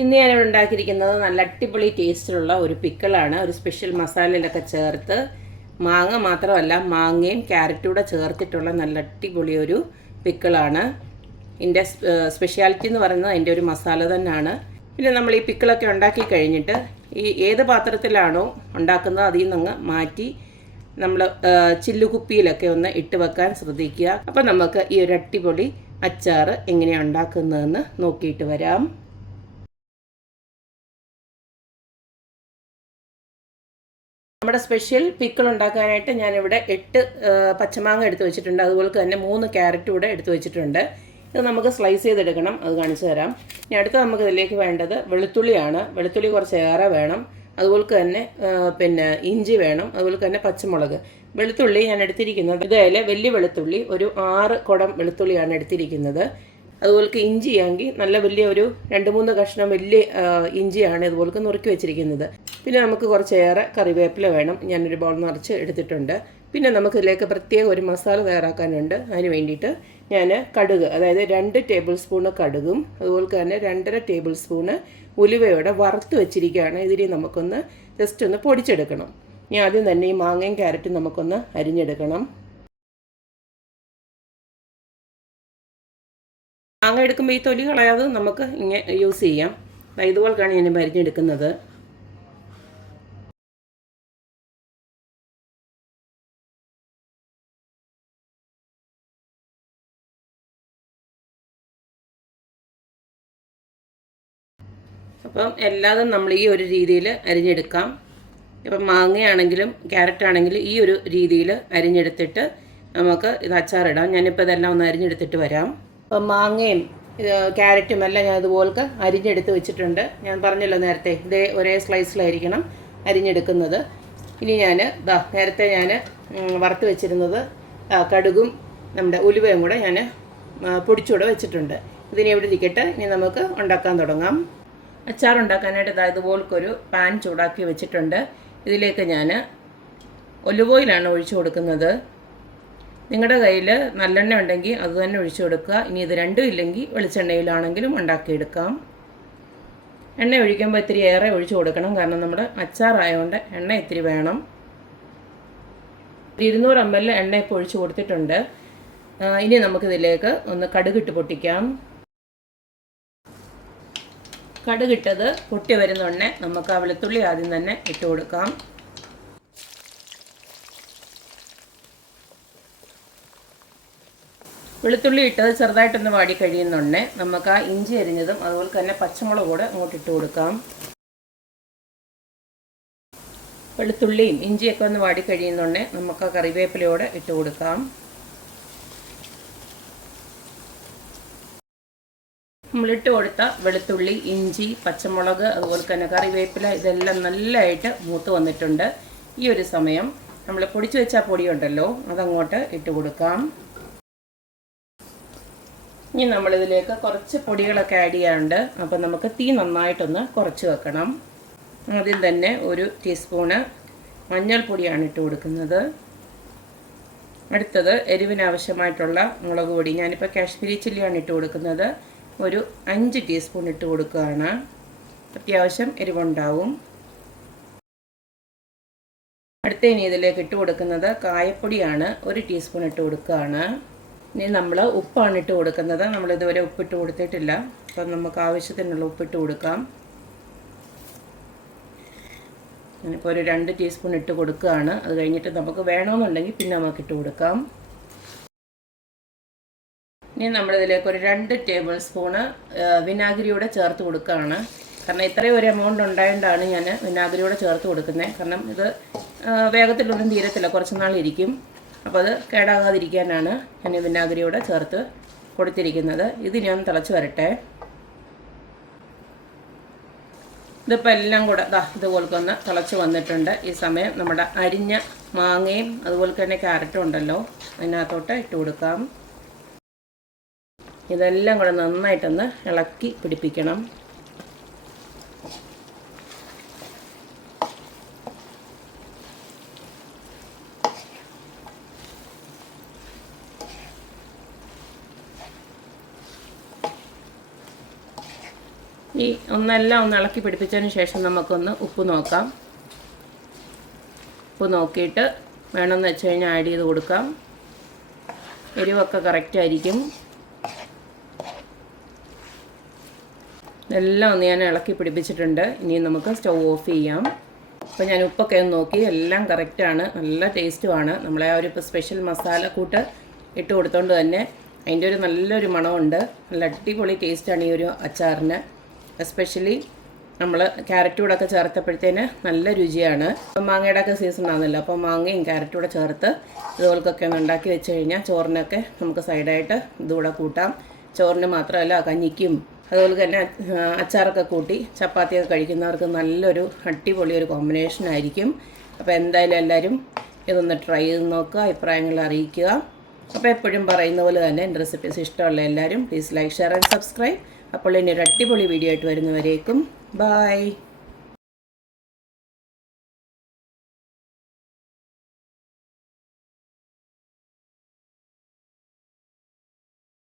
ഇന്ന് ഞാനിവിടെ ഉണ്ടാക്കിയിരിക്കുന്നത് നല്ല അടിപൊളി ടേസ്റ്റിലുള്ള ഒരു പിക്കിളാണ്. ഒരു സ്പെഷ്യൽ മസാലയിലൊക്കെ ചേർത്ത്, മാങ്ങ മാത്രമല്ല മാങ്ങയും ക്യാരറ്റും കൂടെ ചേർത്തിട്ടുള്ള നല്ല അടിപൊളി ഒരു പിക്കിളാണ്. ഇതിൻ്റെ സ്പെഷ്യാലിറ്റി എന്ന് പറയുന്നത് അതിൻ്റെ ഒരു മസാല തന്നെയാണ്. പിന്നെ നമ്മൾ ഈ പിക്കിളൊക്കെ ഉണ്ടാക്കി കഴിഞ്ഞിട്ട് ഏത് പാത്രത്തിലാണോ ഉണ്ടാക്കുന്നത് അതിൽ നിന്ന് മാറ്റി നമ്മൾ ചില്ലുകുപ്പിയിലൊക്കെ ഒന്ന് ഇട്ട് വെക്കാൻ ശ്രദ്ധിക്കുക. അപ്പം നമുക്ക് ഈ ഒരു അടിപൊളി അച്ചാർ എങ്ങനെയാണ് ഉണ്ടാക്കുന്നതെന്ന് നോക്കിയിട്ട് വരാം. നമ്മുടെ സ്പെഷ്യൽ പിക്കിൾ ഉണ്ടാക്കാനായിട്ട് ഞാനിവിടെ 8 പച്ചമാങ്ങ എടുത്ത് വെച്ചിട്ടുണ്ട്. അതുപോലെ തന്നെ 3 ക്യാരറ്റ് കൂടെ എടുത്ത് വെച്ചിട്ടുണ്ട്. ഇത് നമുക്ക് സ്ലൈസ് ചെയ്തെടുക്കണം, അത് കാണിച്ചു തരാം. ഇനി അടുത്ത് നമുക്ക് ഇതിലേക്ക് വേണ്ടത് വെളുത്തുള്ളിയാണ്. വെളുത്തുള്ളി കുറച്ച് ഏറെ വേണം. അതുപോലെ തന്നെ പിന്നെ ഇഞ്ചി വേണം. അതുപോലെ തന്നെ പച്ചമുളക്. വെളുത്തുള്ളി ഞാൻ എടുത്തിരിക്കുന്നത് ഇതേലെ വലിയ വെളുത്തുള്ളി ഒരു 6 കുടം വെളുത്തുള്ളിയാണ് എടുത്തിരിക്കുന്നത്. അതുപോലെ ഇഞ്ചിയാണെങ്കിൽ നല്ല വലിയ ഒരു 2-3 കഷ്ണം വലിയ ഇഞ്ചിയാണ് ഇതുപോലെ നുറുക്കി വെച്ചിരിക്കുന്നത്. പിന്നെ നമുക്ക് കുറച്ചേറെ കറിവേപ്പില വേണം. ഞാനൊരു ബൗൾ നിറച്ച് എടുത്തിട്ടുണ്ട്. പിന്നെ നമുക്ക് ഇതിലേക്ക് പ്രത്യേക ഒരു മസാല തയ്യാറാക്കാനുണ്ട്. അതിന് വേണ്ടിയിട്ട് ഞാൻ കടുക്, അതായത് 2 ടേബിൾ സ്പൂണ് കടുകും അതുപോലെ തന്നെ 2.5 ടേബിൾ സ്പൂണ് ഉലുവയോടെ വറുത്ത് വെച്ചിരിക്കുകയാണ്. ഇതിനെ നമുക്കൊന്ന് ജസ്റ്റ് ഒന്ന് പൊടിച്ചെടുക്കണം. ഇനി ആദ്യം തന്നെ ഈ മാങ്ങയും ക്യാരറ്റും നമുക്കൊന്ന് അരിഞ്ഞെടുക്കണം. മാങ്ങ എടുക്കുമ്പോൾ ഈ തൊലി കളയാതെ നമുക്ക് ഇങ്ങനെ യൂസ് ചെയ്യാം. ഇതുപോലെയാണ് ഞാൻ അരിഞ്ഞെടുക്കുന്നത്. അപ്പം എല്ലാതും നമ്മൾ ഈ ഒരു രീതിയിൽ അരിഞ്ഞെടുക്കാം. ഇപ്പം മാങ്ങയാണെങ്കിലും ക്യാരറ്റ് ആണെങ്കിലും ഈ ഒരു രീതിയിൽ അരിഞ്ഞെടുത്തിട്ട് നമുക്ക് ഇത് അച്ചാറിടാം. ഞാനിപ്പോൾ ഇതെല്ലാം ഒന്ന് അരിഞ്ഞെടുത്തിട്ട് വരാം. അപ്പം മാങ്ങയും ക്യാരറ്റും എല്ലാം ഞാൻ ഇതുപോലെ അരിഞ്ഞെടുത്ത് വെച്ചിട്ടുണ്ട്. ഞാൻ പറഞ്ഞല്ലോ നേരത്തെ, ഇതേ ഒരേ സ്ലൈസിലായിരിക്കണം അരിഞ്ഞെടുക്കുന്നത്. ഇനി ഞാൻ നേരത്തെ ഞാൻ വറുത്ത് വെച്ചിരുന്നത് കടുകും നമ്മുടെ ഉലുവയും കൂടെ ഞാൻ പൊടിച്ചുകൂടെ വെച്ചിട്ടുണ്ട്. ഇതിനെ ഇവിടെ ഇരിക്കട്ടെ. ഇനി നമുക്ക് ഉണ്ടാക്കാൻ തുടങ്ങാം. അച്ചാർ ഉണ്ടാക്കാനായിട്ട് ഇതുപോലൊരു പാൻ ചൂടാക്കി വെച്ചിട്ടുണ്ട്. ഇതിലേക്ക് ഞാൻ ഒലിവ് ഓയിലാണ് ഒഴിച്ചു കൊടുക്കുന്നത്. നിങ്ങളുടെ കയ്യിൽ നല്ലെണ്ണ ഉണ്ടെങ്കിൽ അത് തന്നെ ഒഴിച്ചു കൊടുക്കുക. ഇനി ഇത് രണ്ടും ഇല്ലെങ്കിൽ വെളിച്ചെണ്ണയിലാണെങ്കിലും ഉണ്ടാക്കിയെടുക്കാം. എണ്ണ ഒഴിക്കുമ്പോൾ ഇത്തിരി ഏറെ ഒഴിച്ചു കൊടുക്കണം, കാരണം നമ്മുടെ അച്ചാറായതുകൊണ്ട് എണ്ണ ഇത്തിരി വേണം. 200 ml എണ്ണ ഇപ്പോൾ ഒഴിച്ചു കൊടുത്തിട്ടുണ്ട്. ഇനി നമുക്കിതിലേക്ക് ഒന്ന് കടുകിട്ട് പൊട്ടിക്കാം. കടുകിട്ടത് പൊട്ടി വരുന്നുണ്ടേ നമുക്ക് ആ വെളുത്തുള്ളി ആദ്യം തന്നെ ഇട്ട് കൊടുക്കാം. വെളുത്തുള്ളി ഇട്ടത് ചെറുതായിട്ടൊന്ന് വാടി കഴിയുന്നുണ്ടേ നമുക്ക് ആ ഇഞ്ചി അരിഞ്ഞതും അതുപോലെ തന്നെ പച്ചമുളക് കൂടെ അങ്ങോട്ട് ഇട്ട് കൊടുക്കാം. വെളുത്തുള്ളിയും ഇഞ്ചിയൊക്കെ ഒന്ന് വാടി കഴിയുന്നുണ്ടേ നമുക്ക് ആ കറിവേപ്പിലയോടെ ഇട്ട് കൊടുക്കാം. നമ്മളിട്ട് കൊടുത്ത വെളുത്തുള്ളി, ഇഞ്ചി, പച്ചമുളക് അതുപോലെ തന്നെ കറിവേപ്പില ഇതെല്ലാം നല്ലതായിട്ട് മൂത്ത് വന്നിട്ടുണ്ട്. ഈ ഒരു സമയം നമ്മൾ പൊടിച്ചു വെച്ച പൊടിയുണ്ടല്ലോ അതങ്ങോട്ട് ഇട്ട് കൊടുക്കാം. ഇനി നമ്മളിതിലേക്ക് കുറച്ച് പൊടികളൊക്കെ ആഡ് ചെയ്യാറുണ്ട്. അപ്പോൾ നമുക്ക് തീ നന്നായിട്ടൊന്ന് കുറച്ച് വെക്കണം. ആദ്യം തന്നെ 1 ടീസ്പൂണ് മഞ്ഞൾപ്പൊടിയാണ് ഇട്ട് കൊടുക്കുന്നത്. അടുത്തത് എരിവിനാവശ്യമായിട്ടുള്ള മുളക് പൊടി, ഞാനിപ്പോൾ കാശ്മീരി ചില്ലിയാണ് ഇട്ട് കൊടുക്കുന്നത്. ഒരു 5 ടീസ്പൂൺ ഇട്ട് കൊടുക്കുകയാണ്. അത്യാവശ്യം എരിവുണ്ടാവും. അടുത്ത ഇനി ഇതിലേക്ക് ഇട്ട് കൊടുക്കുന്നത് കായപ്പൊടിയാണ്. 1 ടീസ്പൂൺ ഇട്ട് കൊടുക്കുകയാണ്. ഇനി നമ്മൾ ഉപ്പാണ് ഇട്ട് കൊടുക്കുന്നത്. നമ്മളിതുവരെ ഉപ്പിട്ട് കൊടുത്തിട്ടില്ല. അപ്പം നമുക്ക് ആവശ്യത്തിനുള്ള ഉപ്പിട്ട് കൊടുക്കാം. ഞാനിപ്പോൾ ഒരു 2 ടീസ്പൂൺ ഇട്ട് കൊടുക്കുകയാണ്. അത് കഴിഞ്ഞിട്ട് നമുക്ക് വേണമെന്നുണ്ടെങ്കിൽ പിന്നെ നമുക്ക് ഇട്ട് കൊടുക്കാം. ഇനി നമ്മളിതിലേക്ക് ഒരു 2 ടേബിൾ സ്പൂണ് വിനാഗിരിയോടെ ചേർത്ത് കൊടുക്കുകയാണ്. കാരണം ഇത്രയും ഒരു എമൗണ്ട് ഉണ്ടായതുകൊണ്ടാണ് ഞാൻ വിനാഗിരിയോടെ ചേർത്ത് കൊടുക്കുന്നത്. കാരണം ഇത് വേഗത്തിലൊന്നും തീരത്തില്ല, കുറച്ച് നാളിരിക്കും. അപ്പോൾ അത് കേടാകാതിരിക്കാനാണ് ഞാൻ വിനാഗിരിയോടെ ചേർത്ത് കൊടുത്തിരിക്കുന്നത്. ഇത് ഞാൻ തിളച്ച് വരട്ടെ. ഇതിപ്പോൾ എല്ലാം കൂടെ ഇതുപോലൊക്കെ ഒന്ന് തിളച്ച് വന്നിട്ടുണ്ട്. ഈ സമയം നമ്മുടെ അരിഞ്ഞ മാങ്ങയും അതുപോലെ തന്നെ ക്യാരറ്റും ഉണ്ടല്ലോ അതിനകത്തോട്ട് ഇട്ട് കൊടുക്കാം. ഇതെല്ലാം കൂടെ നന്നായിട്ടൊന്ന് ഇളക്കി പിടിപ്പിക്കണം. ഈ ഒന്നെല്ലാം ഒന്ന് ഇളക്കി പിടിപ്പിച്ചതിന് ശേഷം നമുക്കൊന്ന് ഉപ്പ് നോക്കാം. ഉപ്പ് നോക്കിയിട്ട് വേണമെന്ന് വെച്ച് കഴിഞ്ഞാൽ ആഡ് ചെയ്ത് കൊടുക്കാം. എരിവൊക്കെ കറക്റ്റായിരിക്കും. എല്ലാം ഒന്ന് ഞാൻ ഇളക്കി പിടിപ്പിച്ചിട്ടുണ്ട്. ഇനി നമുക്ക് സ്റ്റൗ ഓഫ് ചെയ്യാം. അപ്പോൾ ഞാൻ ഉപ്പൊക്കെ ഒന്ന് നോക്കി, എല്ലാം കറക്റ്റാണ്, നല്ല ടേസ്റ്റുമാണ്. നമ്മളെ ആ ഒരു സ്പെഷ്യൽ മസാലക്കൂട്ട് ഇട്ട് കൊടുത്തോണ്ട് തന്നെ അതിൻ്റെ ഒരു നല്ലൊരു മണമുണ്ട്. നല്ല അടിപൊളി ടേസ്റ്റാണ് ഈ ഒരു അച്ചാറിന്. എസ്പെഷ്യലി നമ്മൾ ക്യാരറ്റ് കൂടെ ചേർത്തപ്പോഴത്തേന് നല്ല രുചിയാണ്. ഇപ്പം മാങ്ങയുടെ ഒക്കെ സീസൺ ആണല്ലോ, അപ്പോൾ മാങ്ങയും ക്യാരറ്റും കൂടെ ചേർത്ത് ഇതുപോലൊക്കെ ഒന്ന് ഉണ്ടാക്കി വെച്ച് കഴിഞ്ഞാൽ ചോറിനൊക്കെ നമുക്ക് സൈഡായിട്ട് ഇതുകൂടെ കൂട്ടാം. ചോറിന് മാത്രമല്ല കഞ്ഞിക്കും അതുപോലെ തന്നെ അച്ചാറൊക്കെ കൂട്ടി ചപ്പാത്തിയൊക്കെ കഴിക്കുന്നവർക്ക് നല്ലൊരു അടിപൊളി ഒരു കോമ്പിനേഷൻ ആയിരിക്കും. അപ്പോൾ എന്തായാലും എല്ലാവരും ഇതൊന്ന് ട്രൈ ചെയ്ത് നോക്കുക, അഭിപ്രായങ്ങൾ അറിയിക്കുക. അപ്പോൾ എപ്പോഴും പറയുന്ന പോലെ തന്നെ എൻ്റെ റെസിപ്പീസ് ഇഷ്ടമുള്ള എല്ലാവരും please like, share and subscribe. അപ്പോൾ ഇനി ഒരു അടിപൊളി വീഡിയോ ആയിട്ട് വരുന്നവരേക്കും ബൈ.